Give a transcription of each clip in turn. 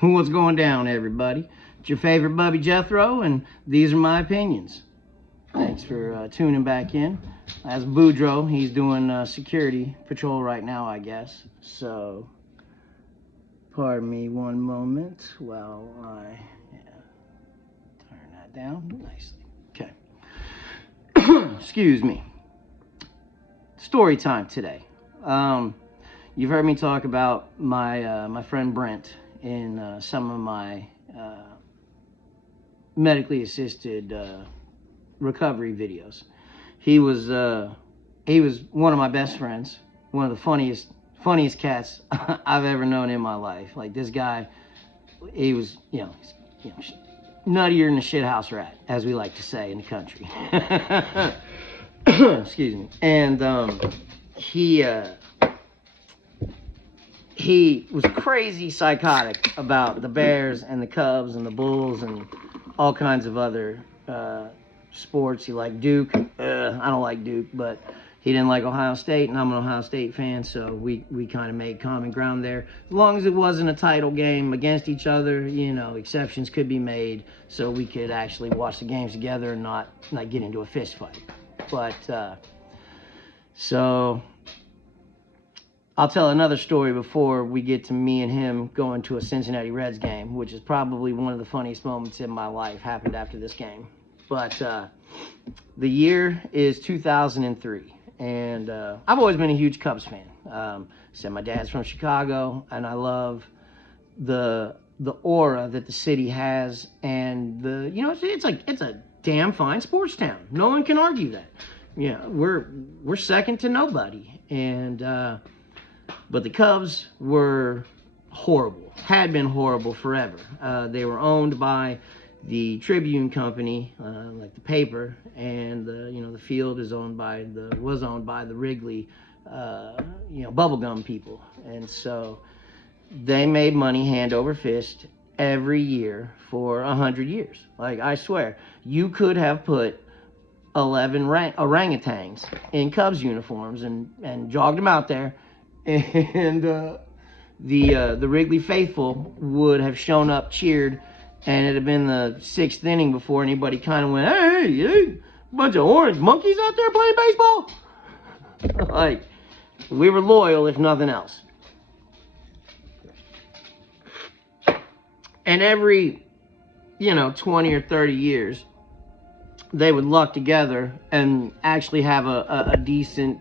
What's going down, everybody? It's your favorite Bubby Jethro, and these are my opinions. Thanks for tuning back in. As Boudreaux, he's doing security patrol right now, I guess. So, pardon me one moment while I turn that down nicely. Okay. Excuse me. Story time today. You've heard me talk about my friend Brent in some of my medically assisted recovery videos. He was one of my best friends, one of the funniest cats I've ever known in my life. Like, this guy, he was, nuttier than a shithouse rat, as we like to say in the country. Excuse me. And he was crazy psychotic about the Bears and the Cubs and the Bulls and all kinds of other sports. He liked Duke. I don't like Duke, but he didn't like Ohio State, and I'm an Ohio State fan, so we kind of made common ground there. As long as it wasn't a title game against each other, exceptions could be made so we could actually watch the games together and not get into a fist fight. But, so I'll tell another story before we get to me and him going to a Cincinnati Reds game, which is probably one of the funniest moments in my life, happened after this game. But the year is 2003, and I've always been a huge Cubs fan. So my dad's from Chicago, and I love the aura that the city has, and it's a damn fine sports town. No one can argue that. Yeah, we're second to nobody, and but the Cubs were horrible, had been horrible forever. They were owned by the Tribune Company, like the paper, and the field was owned by the Wrigley, bubblegum people, and so they made money hand over fist every year for 100 years. Like, I swear, you could have put 11 orangutans in Cubs uniforms and jogged them out there, and the Wrigley faithful would have shown up, cheered, and it had been the 6th inning before anybody kind of went, hey, bunch of orange monkeys out there playing baseball. Like, we were loyal, if nothing else. And every 20 or 30 years, they would luck together and actually have a decent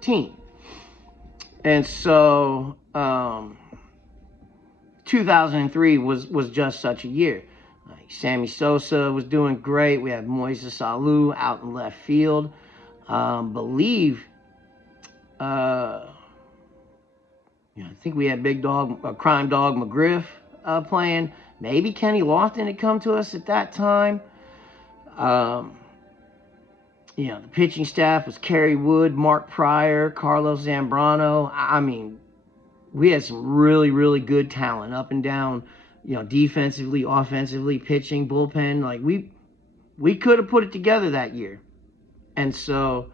team. And so 2003 was just such a year. Like, Sammy Sosa was doing great. We had Moises Alou out in left field. I think we had Crime Dog McGriff playing. Maybe Kenny Lofton had come to us at that time. The pitching staff was Kerry Wood, Mark Pryor, Carlos Zambrano. I mean, we had some really, really good talent up and down, defensively, offensively, pitching, bullpen. Like, we could have put it together that year. And so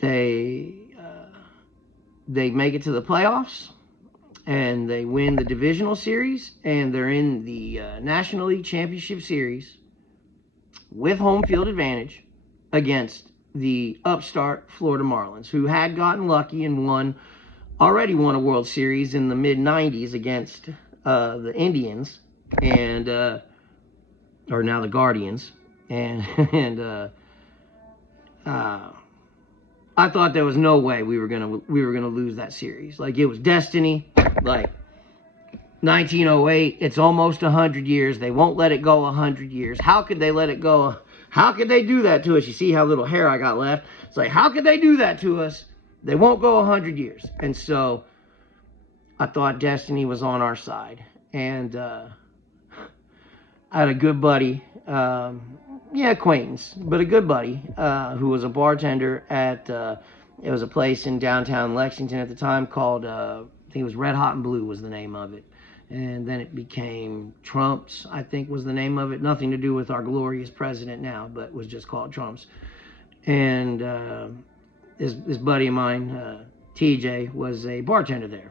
they make it to the playoffs, and they win the divisional series, and they're in the National League Championship Series with home field advantage against the upstart Florida Marlins, who had gotten lucky and already won a World Series in the mid-90s against the Indians, and or now the Guardians, and I thought there was no way we were gonna lose that series. Like, it was destiny. Like, 1908, it's almost 100 years. They won't let it go 100 years. How could they let it go? How could they do that to us? You see how little hair I got left? It's like, how could they do that to us? They won't go 100 years. And so I thought destiny was on our side. And I had a good buddy, acquaintance, but a good buddy, who was a bartender at, it was a place in downtown Lexington at the time called, I think it was Red Hot and Blue was the name of it. And then it became Trump's, I think was the name of it. Nothing to do with our glorious president now, but was just called Trump's. And this buddy of mine, TJ, was a bartender there.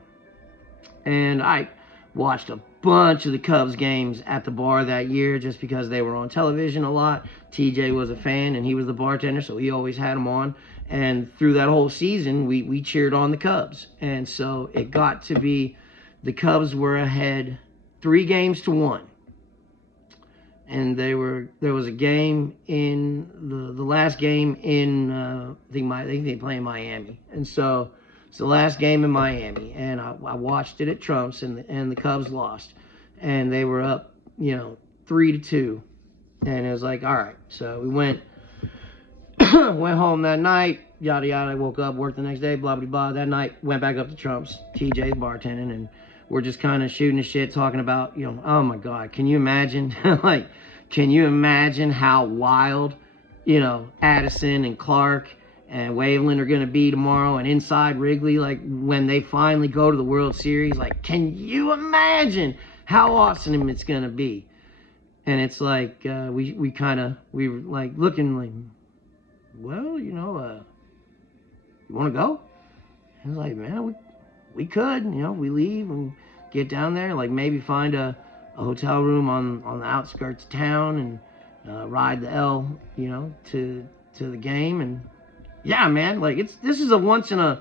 And Watched a bunch of the Cubs games at the bar that year just because they were on television a lot. TJ was a fan, and he was the bartender, so he always had them on. And through that whole season, we cheered on the Cubs. And so it got to be the Cubs were ahead 3-1. And there was a game in the last game in I think they play in Miami, and so it's the last game in Miami, and I watched it at Trump's, and the Cubs lost, and they were up 3-2, and it was like, all right, so we went home that night, yada yada. I woke up, worked the next day, blah blah blah. That night went back up to Trump's, TJ's bartending, and we're just kind of shooting the shit, talking about, oh my God, can you imagine? Like, can you imagine how wild, Addison and Clark and Waveland are going to be tomorrow, and inside Wrigley, like, when they finally go to the World Series? Like, can you imagine how awesome it's going to be? And it's like, we were like looking like, well, you want to go? I was like, man, we could, we leave and get down there, like maybe find a hotel room on the outskirts of town, and ride the L, to the game. And yeah, man, like this is a once in a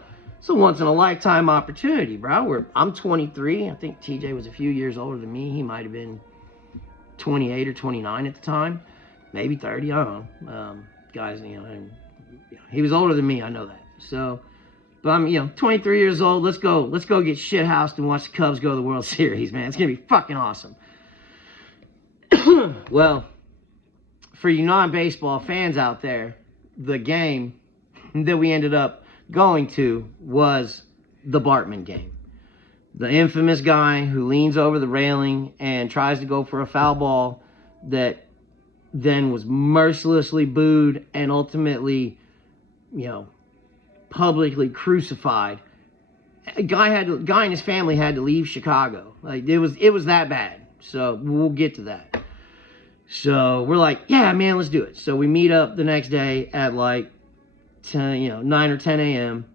lifetime opportunity, bro. I'm 23. I think TJ was a few years older than me. He might have been 28 or 29 at the time, maybe 30. I don't know. Guys, and, he was older than me. I know that. So. But I'm, 23 years old. Let's go get shithoused and watch the Cubs go to the World Series, man. It's gonna be fucking awesome. Well, for you non-baseball fans out there, the game that we ended up going to was the Bartman game. The infamous guy who leans over the railing and tries to go for a foul ball that then was mercilessly booed and ultimately, publicly crucified. A guy and his family had to leave Chicago. Like, it was that bad. So we'll get to that. So we're like, yeah, man, let's do it. So we meet up the next day at like 10, 9 or 10 a.m.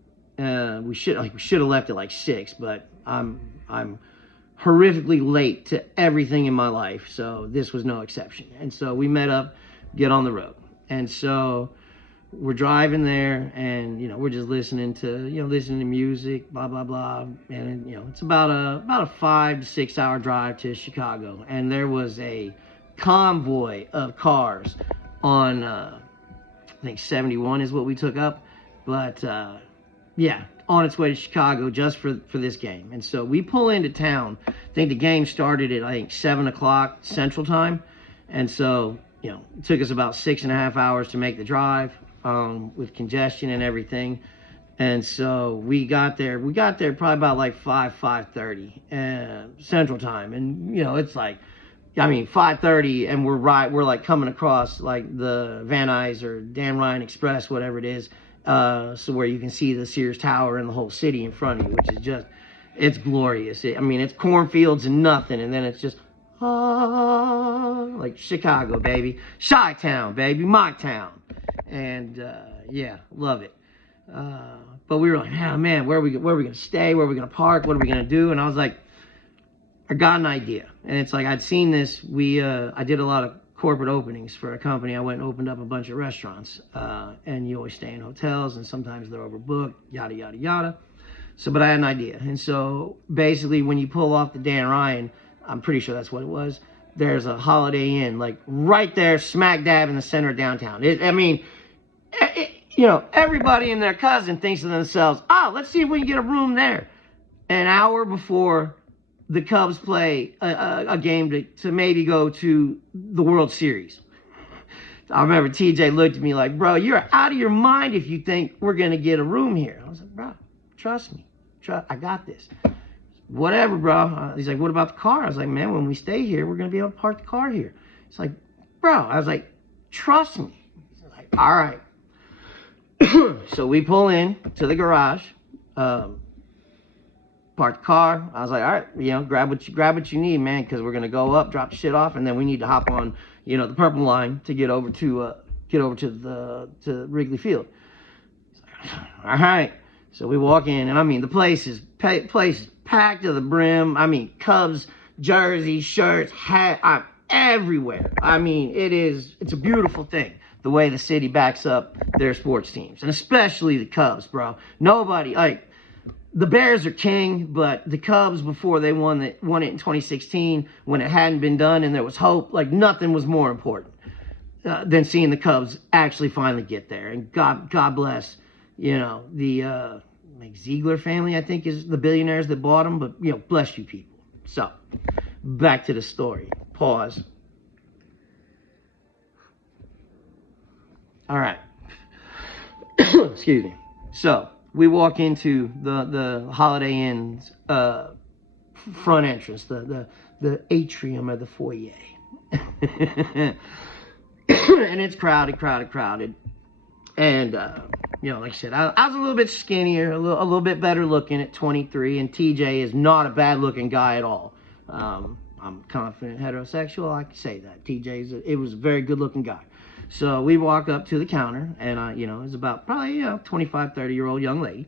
We should have left at like 6, but I'm horrifically late to everything in my life, so this was no exception. And so we met up, get on the road, and so we're driving there, and we're just listening to music, blah blah blah, and it's about a 5 to 6 hour drive to Chicago, and there was a convoy of cars on I think 71 is what we took up, but yeah, on its way to Chicago just for this game. And so we pull into town. I think the game started at 7 o'clock Central Time, and so it took us about 6.5 hours to make the drive, with congestion and everything. And so we got there probably about 5:30 Central Time, and it's 5:30, and we're like coming across like the Van Nuys or Dan Ryan Express, whatever it is, so where you can see the Sears Tower and the whole city in front of you, which is it's glorious. It's cornfields and nothing, and then it's just like Chicago, baby, Chi-town, baby, my town. And yeah, love it. But we were like, oh man, where are we gonna stay? Where are we gonna park? What are we gonna do? And I was like, I got an idea. And it's like, I'd seen this. I did a lot of corporate openings for a company. I went and opened up a bunch of restaurants, and you always stay in hotels, and sometimes they're overbooked, yada yada yada. So, but I had an idea. And so basically, when you pull off the Dan Ryan, I'm pretty sure that's what it was, there's a Holiday Inn like right there, smack dab in the center of downtown. Everybody and their cousin thinks to themselves, let's see if we can get a room there. An hour before the Cubs play a game to maybe go to the World Series. I remember TJ looked at me like, bro, you're out of your mind if you think we're going to get a room here. I was like, bro, trust me. I got this. Whatever, bro. He's like, what about the car? I was like, man, when we stay here, we're going to be able to park the car here. It's like, bro, I was like, trust me. He's like, all right. So we pull in to the garage, park the car. I was like, all right, grab what you need, man, because we're going to go up, drop the shit off, and then we need to hop on, the purple line to get over to Wrigley Field. All right. So we walk in, and the place is packed to the brim. I mean, Cubs jerseys, shirts, hat, everywhere. I mean, it's a beautiful thing, the way the city backs up their sports teams, and especially the Cubs, bro. Nobody, like, the Bears are king, but the Cubs, before they won it in 2016, when it hadn't been done and there was hope, like, nothing was more important than seeing the Cubs actually finally get there. And God bless, you know, the like Ziegler family, I think, is the billionaires that bought them, but, you know, bless you people. So, back to the story. Pause. All right. Excuse me. So, we walk into the Holiday Inn's front entrance, the atrium or the foyer. And it's crowded. And, you know, like I said, I was a little bit skinnier, a little bit better looking at 23, and TJ is not a bad-looking guy at all. I'm confident heterosexual, I can say that. It was a very good-looking guy. So we walk up to the counter, and, you know, it's about probably, you know, 25, 30-year-old young lady.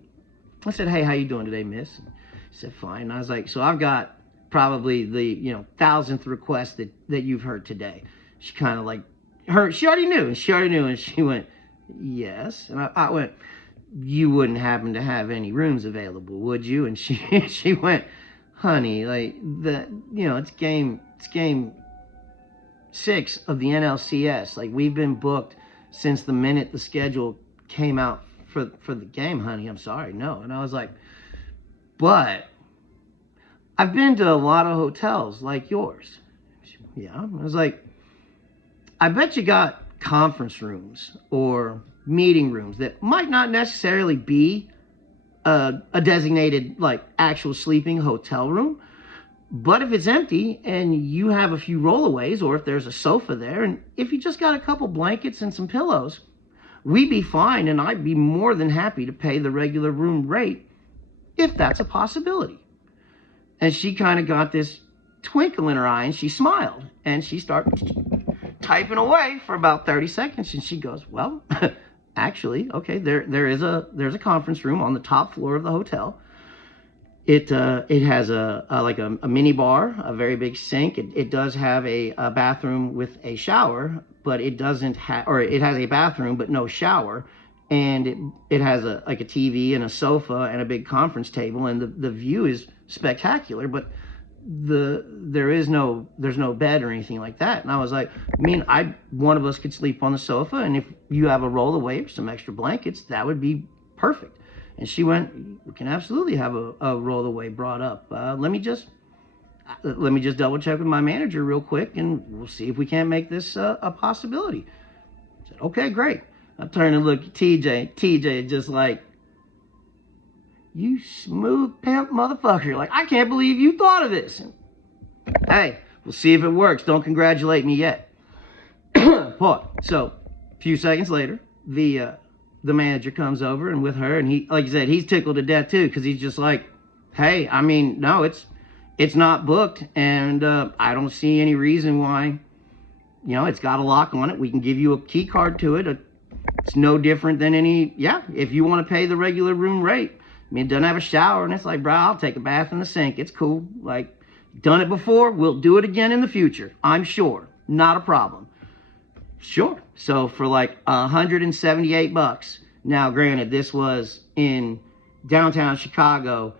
I said, hey, how you doing today, miss? And she said, fine. And I was like, so I've got probably the, you know, 1,000th request that you've heard today. She kind of like, she already knew, and she went, yes. And I went, you wouldn't happen to have any rooms available, would you? And she went, honey, like, you know, it's game 6 of the NLCS. Like, we've been booked since the minute the schedule came out for the game, honey. I'm sorry, no. And I was like, but I've been to a lot of hotels like yours. Yeah. I was like, I bet you got conference rooms or meeting rooms that might not necessarily be a designated, like, actual sleeping hotel room. But if it's empty and you have a few rollaways, or if there's a sofa there, and if you just got a couple blankets and some pillows, we'd be fine, and I'd be more than happy to pay the regular room rate if that's a possibility. And she kind of got this twinkle in her eye, and she smiled, and she started typing away for about 30 seconds, and she goes, well, actually, okay, there's a conference room on the top floor of the hotel. It has a mini bar, a very big sink. It does have a bathroom with a shower, but it doesn't have, or it has a bathroom but no shower, and it has a TV and a sofa and a big conference table, and the view is spectacular, but there's no bed or anything like that. And I was like, one of us could sleep on the sofa, and if you have a rollaway or some extra blankets, that would be perfect. And she went, we can absolutely have a rollaway brought up. Let me just double check with my manager real quick, and we'll see if we can't make this a possibility. I said, okay, great. I turned and looked at TJ. TJ just like, you smooth pimp motherfucker. Like, I can't believe you thought of this. And, hey, we'll see if it works. Don't congratulate me yet. Pause. So, a few seconds later, the manager comes over, and with her, and he, like I said, he's tickled to death too, because he's just like, hey, I mean, no, it's not booked, and I don't see any reason why, you know, it's got a lock on it. We can give you a key card to it. It's no different than if you want to pay the regular room rate. I mean, it doesn't have a shower, and it's like, bro, I'll take a bath in the sink. It's cool. Like, done it before. We'll do it again in the future. I'm sure. Not a problem. Sure. So for like $178. Now, granted, this was in downtown Chicago,